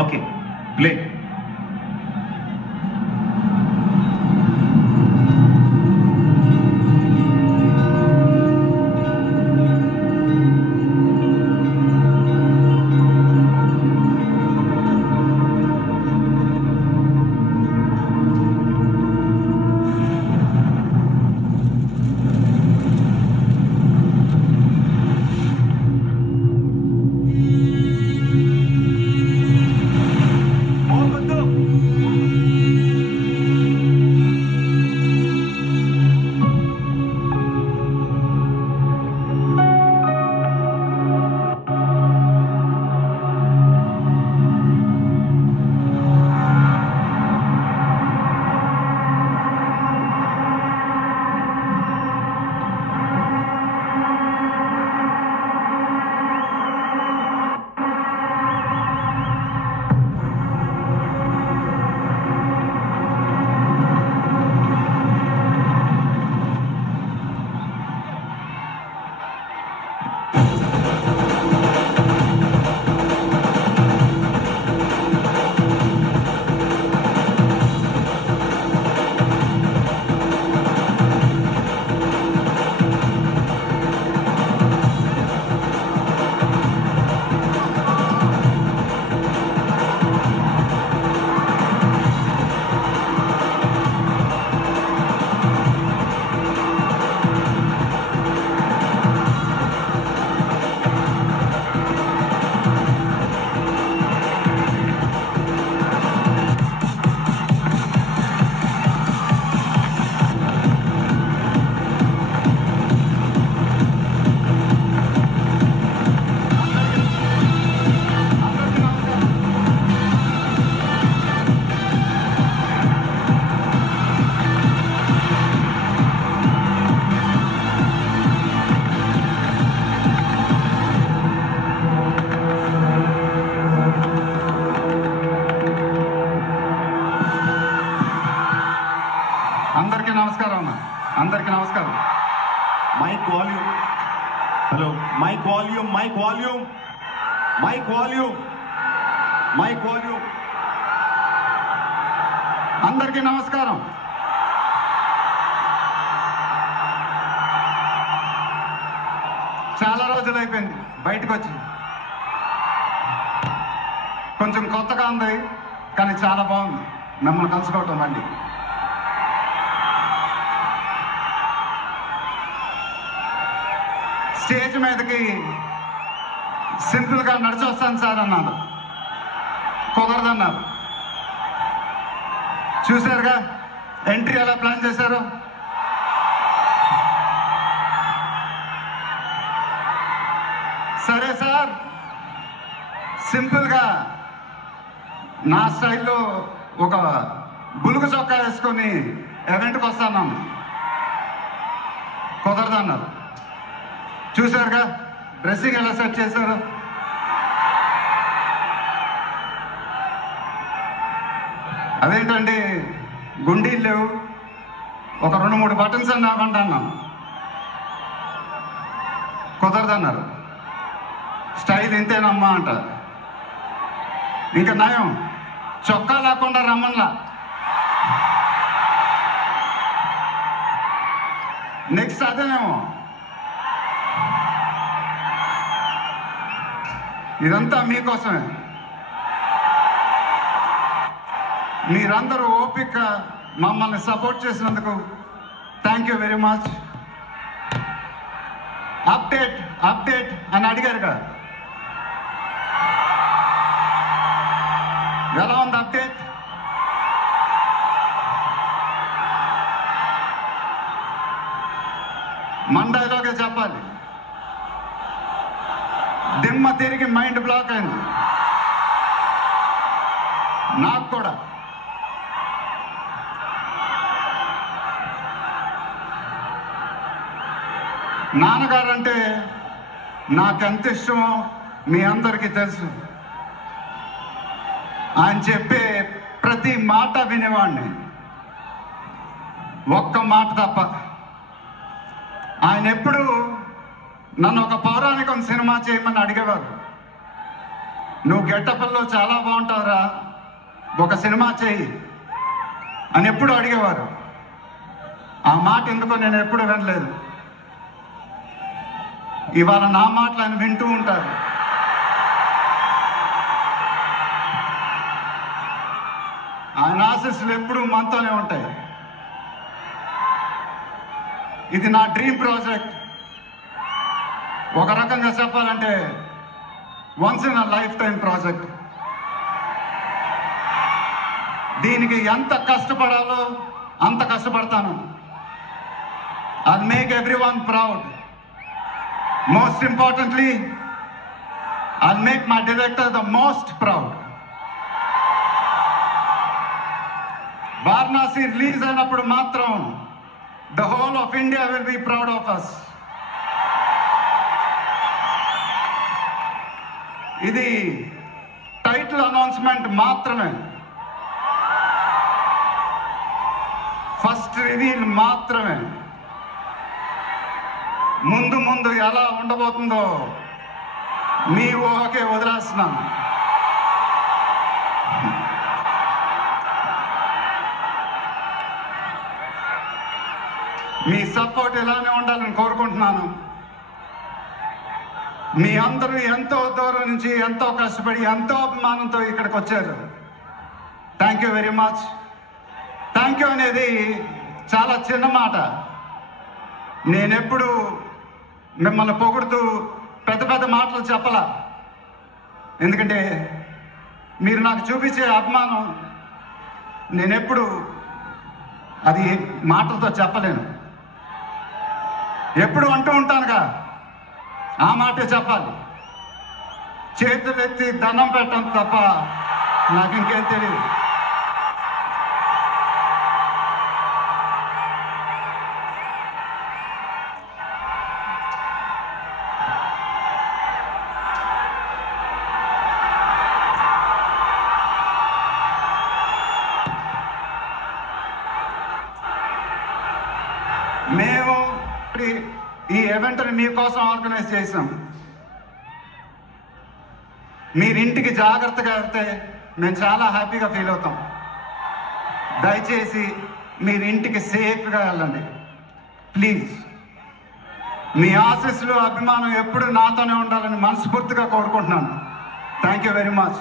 Okay, play. అందరికీ నమస్కారం అన్న, అందరికీ నమస్కారం. Mic volume. Hello, mic volume, mic volume, mic volume, mic volume. అందరికీ నమస్కారం. చాలా రోజులు అయిపోయింది బయటకు వచ్చి. కొంచెం కొత్తగా ఉంది, కానీ చాలా బాగుంది మిమ్మల్ని కలుసుకోవటం. మళ్ళీ స్టేజ్ మీదకి సింపుల్గా నడిచి వస్తాను సార్ అన్నారు. కుదరదన్నారు. చూశారుగా ఎంట్రీ ఎలా ప్లాన్ చేశారు. సరే సార్, సింపుల్గా నా స్టైల్లో ఒక బులుగు చొక్కా వేసుకొని ఈవెంట్కి వస్తాను. కుదరదన్నారు. చూశారుగా డ్రెస్సింగ్ ఎలా సెట్ చేశారు. అదేంటండి గుండీలు లేవు, ఒక 2-3 బటన్స్ అన్నా అన్నాం. కుదరదన్నారు. స్టైల్ ఇంతేనమ్మా అంట. ఇంకా నయం, చొక్కా లేకుండా రమ్మన్లా. నెక్స్ట్ అదేనేమో. ఇదంతా మీకోసమే. మీరందరూ ఓపిక మమ్మల్ని సపోర్ట్ చేసినందుకు thank you very much. Update update అని అడిగారుగా, ఎలా ఉంది అప్డేట్? మన డైలాగే చెప్పాలి. దిమ్మ తిరిగి మైండ్ బ్లాక్ అయింది నాకు కూడా. నాన్నగారంటే నాకెంత ఇష్టమో మీ అందరికీ తెలుసు. ఆయన చెప్పే ప్రతి మాట వినేవాడిని, ఒక్క మాట తప్ప. ఆయన ఎప్పుడు నన్ను ఒక పౌరాణికం సినిమా చేయమని అడిగేవారు. నువ్వు గెటప్లో చాలా బాగుంటావురా, ఒక సినిమా చెయ్యి అని ఎప్పుడు అడిగేవారు. ఆ మాట ఎందుకో నేను ఎప్పుడు వినలేదు. ఇవాళ నా మాటలు ఆయన వింటూ ఉంటారు. ఆయన ఆశీస్సులు ఎప్పుడూ మనతోనే ఉంటాయి. ఇది నా డ్రీమ్ ప్రాజెక్ట్. ఒక రకంగా చెప్పాలంటే once in a life time project. దీనికి ఎంత కష్టపడాలో అంత కష్టపడతాను. I'll make everyone proud. Most importantly, I'll make my director the most proud. Varanasi release అయినప్పుడు మాత్రం the whole of India will be proud of us. ఇది title announcement మాత్రమే, first reveal మాత్రమే. ముందు ముందు ఎలా ఉండబోతుందో మీ ఊహకే వదిలేస్తున్నాను. మీ సపోర్ట్ ఇలానే ఉండాలని కోరుకుంటున్నాను. మీ అందరూ ఎంతో దూరం నుంచి ఎంతో కష్టపడి ఎంతో అభిమానంతో ఇక్కడికి వచ్చారు. Thank you very much. Thank you అనేది చాలా చిన్న మాట. నేనెప్పుడు మిమ్మల్ని పొగుడుతూ పెద్ద పెద్ద మాటలు చెప్పలా. ఎందుకంటే మీరు నాకు చూపించే అభిమానం నేనెప్పుడు అది మాటలతో చెప్పలేను. ఎప్పుడు అంటూ ఉంటానుగా, ఆ మాటే చెప్పాలి. చేతులెత్తి దండం పెట్టడం తప్ప నాకు ఇంకేం తెలియదు. మేము ఈ ఈవెంట్ని మీకోసం ఆర్గనైజ్ చేసాం. మీరింటికి జాగ్రత్తగా వెళ్తే మేము చాలా హ్యాపీగా ఫీల్ అవుతాం. దయచేసి మీరింటికి సేఫ్గా వెళ్ళండి ప్లీజ్. మీ ఆశీస్సులు అభిమానం ఎప్పుడు నాతోనే ఉండాలని మనస్ఫూర్తిగా కోరుకుంటున్నాను. Thank you very much.